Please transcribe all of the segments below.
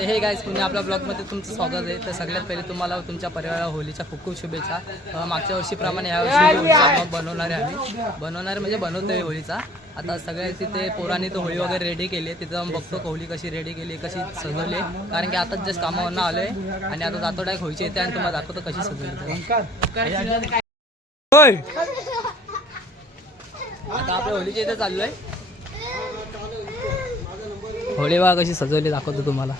तर हे गाईज पुन्हा आपल्या ब्लॉगमध्ये तुमचं स्वागत आहे. तर सगळ्यात पहिले तुम्हाला तुमच्या परिवाराला होलीच्या खूप खूप शुभेच्छा. मागच्या वर्षीप्रमाणे ह्या वर्षी होळीचा ब्लॉग बनवणार आहे आम्ही. म्हणजे बनवतोय होळीचा. आता सगळ्या तिथे पोरांनी तर होळी वगैरे रेडी केली आहे. तिथं जाऊन बघतो होळी कशी रेडी केली, कशी सजवली. कारण की आता जस्ट कामावरनं आलो आहे आणि आता जातो डायरेक्ट होळीची येते आणि तुम्हाला दाखवतो कशी सजवली. आता आपल्या होळीच्या इथे चाललो आहे. होळी बघा कशी सजवली, दाखवतो तुम्हाला.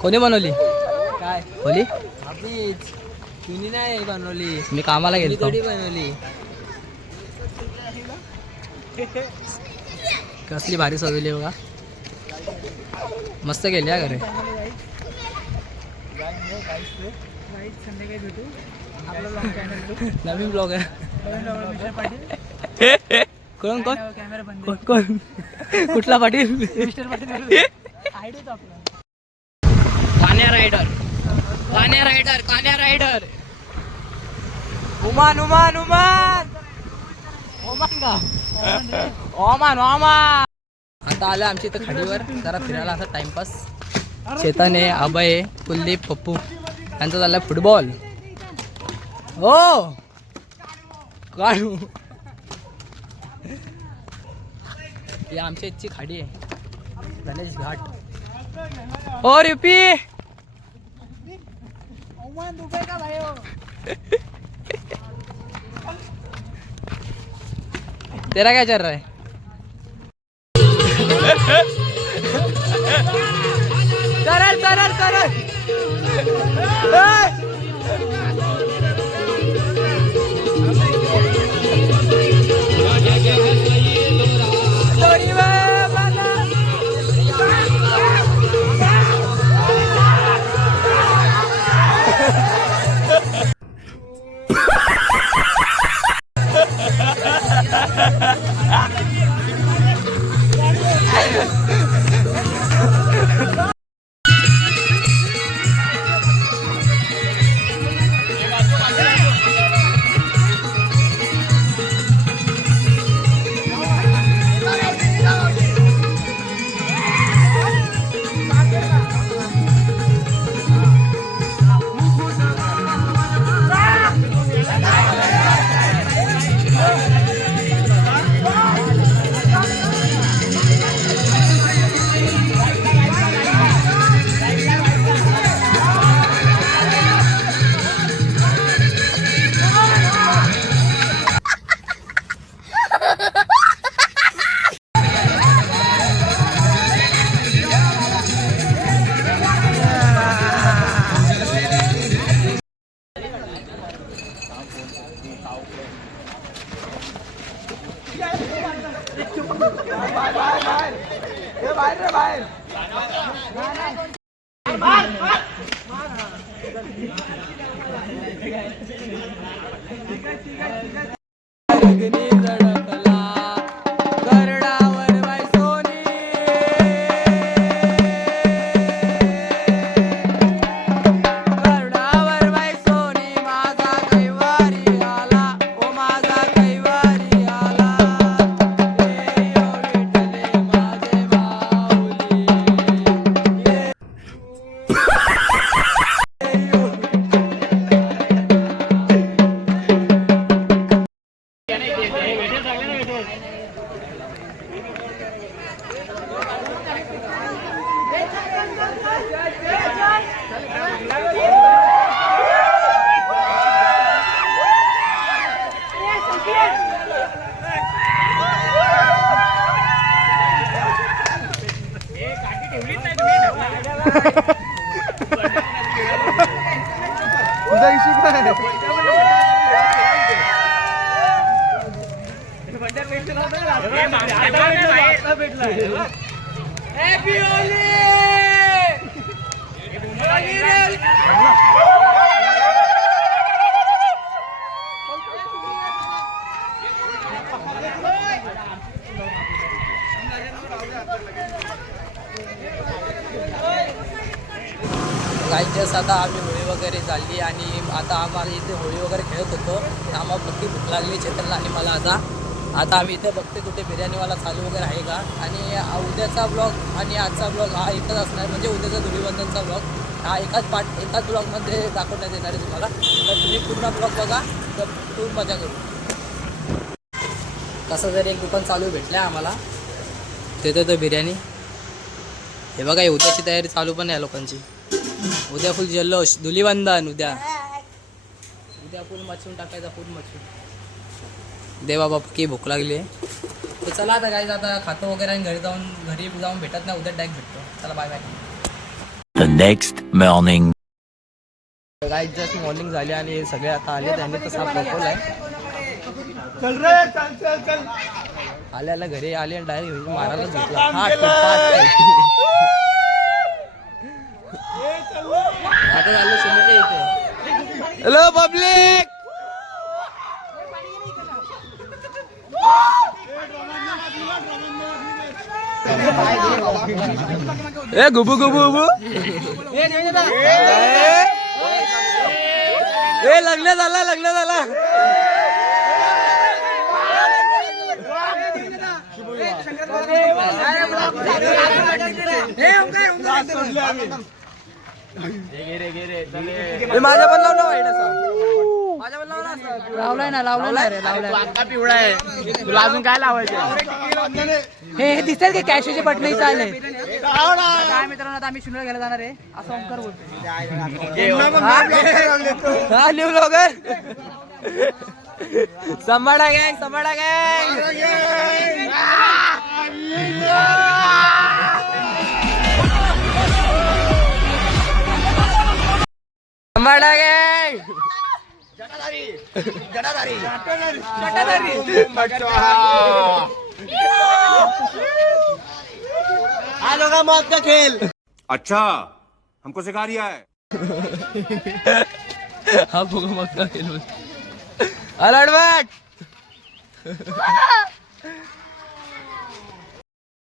कोणी बनवली काय होली? आपलीच कुणी नाही बनवली, मी कामाला गेलो. थोडी बनवली. कसली भारी सजवली बघा, मस्त केली हा घरे. संध्याकाळी भेटू आपला ब्लॉग चॅनल, नवीन ब्लॉग आहे. मिस्टर पाटील. कोण कोण कॅमेरा बंद. कोण कोण कुठला पाटील? मिस्टर पाटील आयडियाच आपला. कान्या रायडर, कान्या रायडर, कान्या रायडर. उमान उमान उमान ओमान का ओमान ओमान. आता आलं आमच्या इथं खाडीवर जरा फिरायला, असा टाइमपास. चेतन आहे, अभय आहे, कुलदीप, पप्पू यांचा झालाय फुटबॉल. हो काढू. ही आमच्या इथची खाडी आहे, गणेश घाट. ओ रिपी ओमान दुबई का भाई हो. तेरा क्या चल रहा है? सरल सरल सरल. तुझा इशू काय? जस्ट आता आम्ही होळी वगैरे झाली आणि आता आम्हाला इथे होळी वगैरे खेळत होतो. आम्हाला नक्की भूक लागली चेतनला आणि मला. आता आता आम्ही इथे बघते कुठे बिर्याणीवाला चालू वगैरे आहे का. आणि उद्याचा ब्लॉग आणि आजचा ब्लॉग हा एकच असणार, म्हणजे उद्याचा धुलीवंदनचा ब्लॉग हा एकाच ब्लॉगमध्ये दाखवण्यात येणार आहे तुम्हाला. तर तुम्ही पूर्ण ब्लॉग बघा, तर खूप मजा करू. कसं जरी एक दुकान चालू भेटलं आहे आम्हाला, तिथे तो बिर्याणी. हे बघा, उद्याची तयारी चालू पण आहे लोकांची. उद्या फुल जल्लोष, धुलीवंदन उद्या फुल मचून टाकायचा, फुल मचून. देवा बाप की भूक लागली आहे. तर चला आता काय, आता खातो वगैरे आणि घरी जाऊन भेटत नाही, उद्या डायरेक्ट भेटतो. चला bye bye. The next morning. Guys just morning झाली आणि हे सगळे आता आले. त्यांनी तसा पकवलाय. आल्याला घरी आले आणि डायरेक्ट मारायलाच घेतला. आता झालं सुनीच्या इथे. Hello public. ए गुबू गुबू गुबू. ए लग्न झाला, लग्न झाला. माझ्या पण लावलं वाईट असं. माझ्या पण लावलाय ना, लावलाय रे, लावलाय. आता पिवळा आहे, तुला अजून काय लावायचं. हे दिसतात की कॅशचे बटन इथं आले. काय मित्रांनो, आता आम्ही शिमला घ्यायला जाणार आहे असं ओंकार बोलतो. हा न्यू ब्लॉगर. संभाळा गँग, संभाळा गँग. संभाळा गँग. आलो का मौत का खेल. अच्छा, हमको सिखा रिया है. हा बघा मौत का खेल. अलर्ट.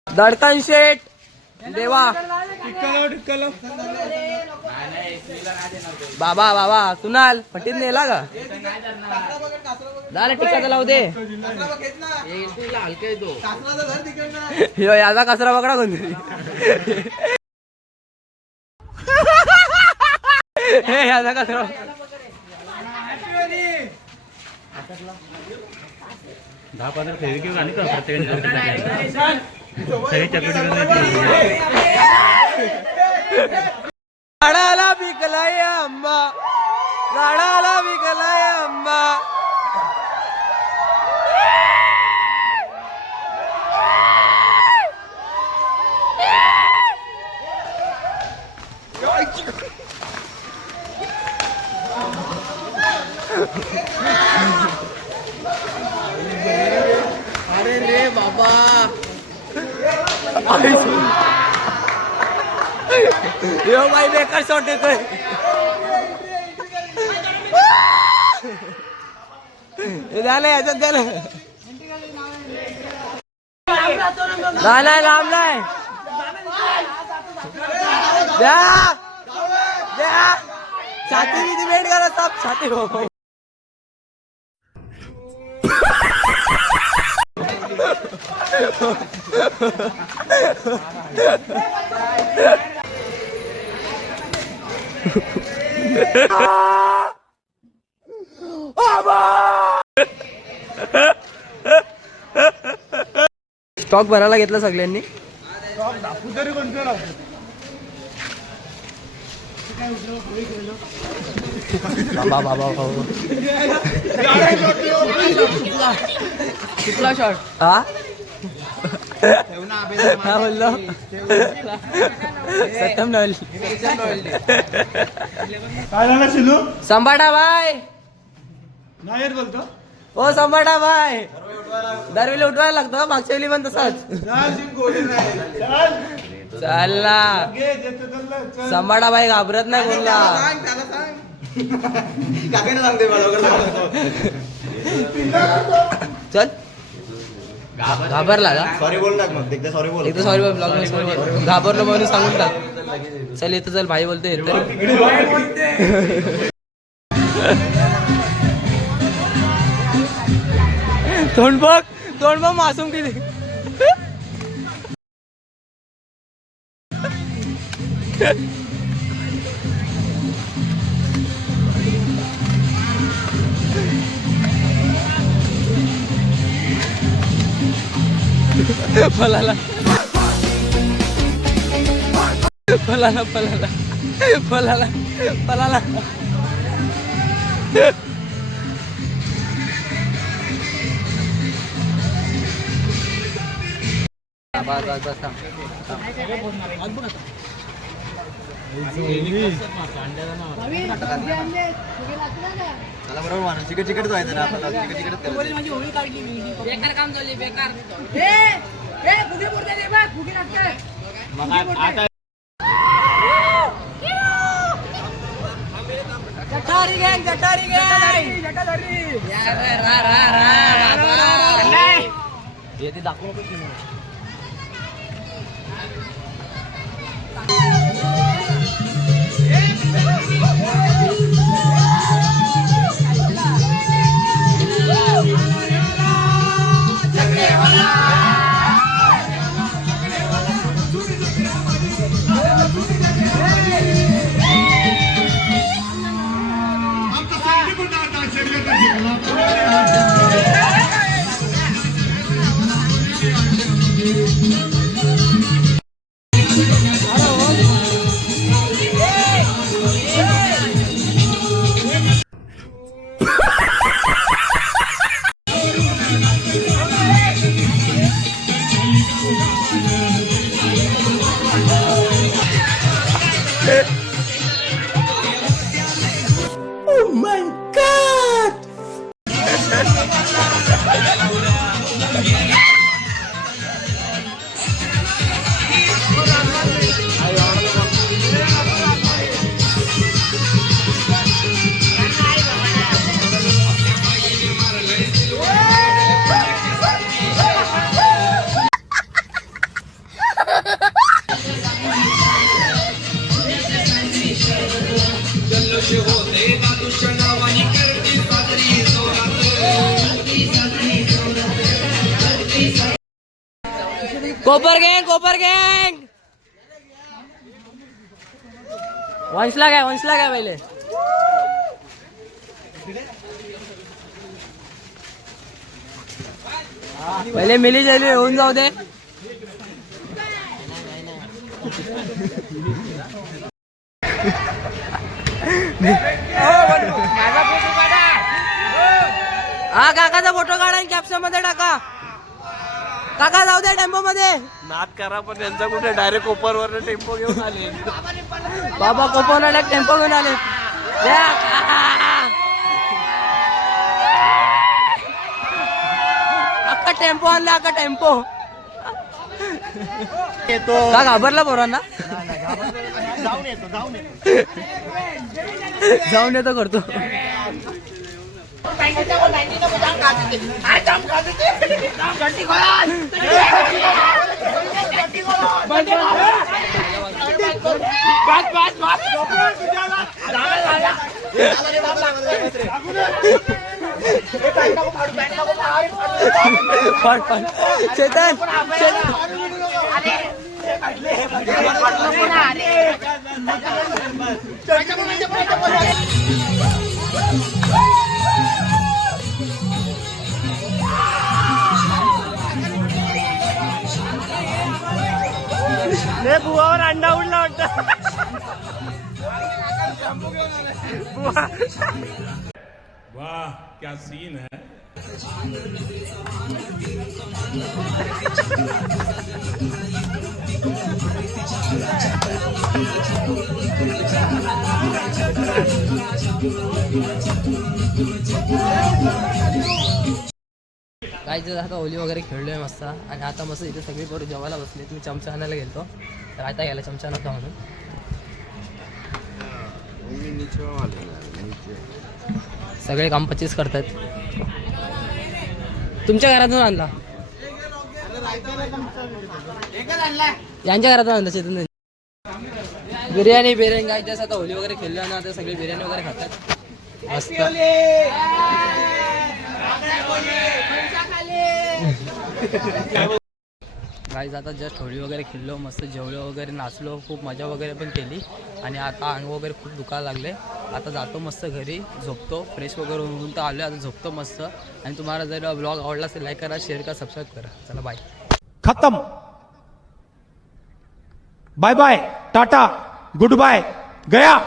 धडकन शेट देवा. बाबा बाबा सुनाल फटीत नेला का. झालं टिक्का लावू दे. याचा कचरा बघा कोणतरी. हे याचा कचरा. झाडाला विकलाय आंबा, झाडाला विकलाय आंबा. अरे रे बाबा. यो भाई बेकार शॉट येतोय. झालं याच्यात झालं. नाही लांब नाही. द्या द्या. छाती किती वेट करा साप छाती. हो स्टॉक भरायला घेतला सगळ्यांनी. बाबा बाबा कुठला शॉट. हा हा बोललो सत्यम नवल. संभाटा भाई नाही बोलतो. ओ संभाटा भाई. दरवेळी उठवायला लागतो, मागच्या वेळी पण तसाच. चालला संभाटा भाई घाबरत नाही कोणला. चल घाबरला का. सॉरी बोल ना मग, एकदा सॉरी बोल. एकदा सॉरी बोल. ब्लॉग घाबरलो म्हणून सांगून टाक. चल येतो, चल भाई बोलतो येतो. तोंड बघ मासूम किती. पलाला पलाला पलाला पलाला पलाला. मला बरोबर माणूस चिकट व्हायचं ना आपण चिकट बेकार काम झाले बेकार. गटारी गँग गटारी गँग दाखव. कोपर गँग वंशला काय पहिले. पहिले मिली झाली होऊन जाऊ दे. हा काकाचा फोटो काढा आणि कॅप्शन मध्ये टाका. काका जाऊ दे टेम्पो मध्ये. नाद करा पण त्यांचा कुठे डायरेक्ट कोपरवर टेम्पो घेऊन आले. बाबा कोपरला टेम्पो घेऊन आले. अख्खा टेम्पो आणला अख्खा टेम्पो. का घाबरला पोरांना. जाऊन येतो करतो. चेतन बुवावर अंडा उडला वाटतं. वाह क्या सीन है. काय आता होली वगैरे खेळलोय मस्त. आणि आता मस्त इथे सगळी पोरं जेवायला बसले. तुम्ही चमचा आणायला गेलतो तर आता यायला चमचा नव्हता म्हणून. सगळे काम 25 करतात. तुमच्या घरातून आणला. यांच्या घरातून आणला चेतन. बिर्याणी काय त्यास आता होली वगैरे खेळलो ना आता सगळे बिर्याणी वगैरे खातात. मस्त गाईज आता जस्ट होळी वगैरे खेळलो, मस्त जेवलो वगैरे, नाचलो, खूप मजा वगैरे पण केली आणि आता अंग वगैरे खूप दुखायला लागले. आता जातो मस्त घरी, झोपतो, फ्रेश वगैरे होऊन तर आलो, आता झोपतो मस्त. आणि तुम्हाला जर ब्लॉग आवडला असेल लाईक करा, शेअर करा, सबस्क्राईब करा. चला बाय. खत्म. Bye bye, ta-ta, goodbye, गया.